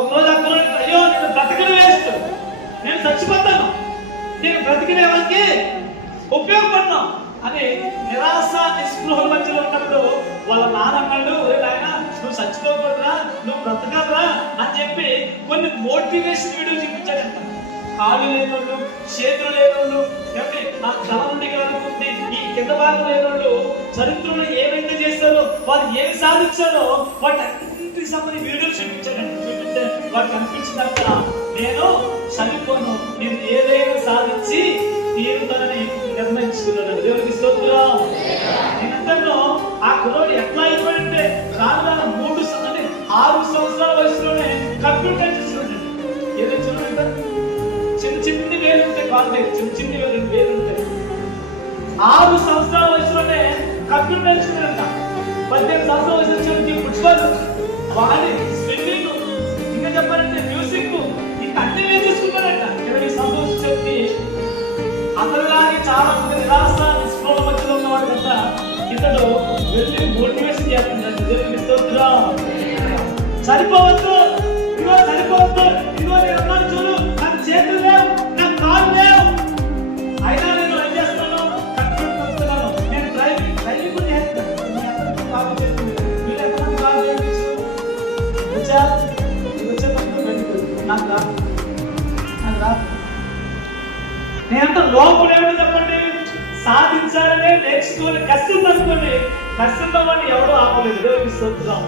ఒకరోజు ఆ కుర్రోడు, అయ్యో నేను బ్రతకడం వేస్ట్, నేను చచ్చిపోతాను, నేను బ్రతికిన వాళ్ళకి ఉపయోగపడను అని నిరాశ నిస్పృహల మధ్యలో ఉన్నప్పుడు వాళ్ళ నాన్నన్నాడు, ఒరే నాయన నువ్వు చచ్చిపోకూడదురా, నువ్వు బ్రతకాలరా అని చెప్పి కొన్ని మోటివేషన్ వీడియో చూపించాడంట. కాళ్ళు లేనోళ్ళు, చేతులు లేనోళ్ళు, ఏమంటే నాకు తల నుండి కలుగుతుంది, ఈ కింద భాగం లేనోళ్ళు చరిత్రలో ఏమైతే చేస్తారో, వారు ఏమి సాధించారో వాటి అన్నింటికి సంబంధించి వీడియోలు చూపించాడంట. చూపిస్తే వాటికి అనిపించినట్ట, నేను చనిపోను, నేను ఏదైనా సాధించి తీరుతానని నిర్ణయించుకున్నాడు. దేవుడికి స్తోత్రం. నేనంటాను ఆ కుర్రోడు ఎట్లా అయిపోయింటే రాను 6 సంవత్సరాల వయసులోనే కంప్యూటర్ చూస్తున్నాడు. ఏదో చూడండి, చిన్న వేలు ఉంటాయి, కాళ్ళు చిన్న వేలు ఉంటాయి. 6 సంవత్సరాల వయసులోనే కంప్యూటర్ నేర్చుకున్నాడంట. 18 సంవత్సరాల వయసు వచ్చి ఫుట్బాల్, వాడి స్విమ్మింగ్, ఇంకా చెప్పాలంటే మ్యూజిక్, ఇంకా అన్ని నేర్చుకున్నాడంట. 20 సంవత్సరాలు వచ్చి అతనిలాగే చాలా మంది నిరాశ నిస్పృహల మధ్యలో ఉన్నవాడు కదా, ఇతడు వెళ్ళి మోటివేషన్ చేస్తున్నాడు. దేవునికి స్తోత్రం. సరిపోవద్దు, ఇదిగో సరిపోవద్దు, ఇదిగో నేను అన్నాను చూడు, నాకు చేతులు లేవు, నాకు కాళ్ళు లేవు, అయినా నేను ఏం చేస్తున్నాను, కట్టుకుంటున్నాను, నేను డ్రైవింగ్ కూడా చేస్తున్నాను. మీరు ఎంతమంది కాళ్ళు చేయించు వచ్చా నాకు రా, నాకు రా. నేనంతా లోపల ఏమిటో చెప్పండి, సాధించాలనే నేర్చుకోవాలి. కష్టం అనుకోండి, కష్టంతో వాడిని ఎవడో ఆపలేదు. దేవునికి స్తోత్రం.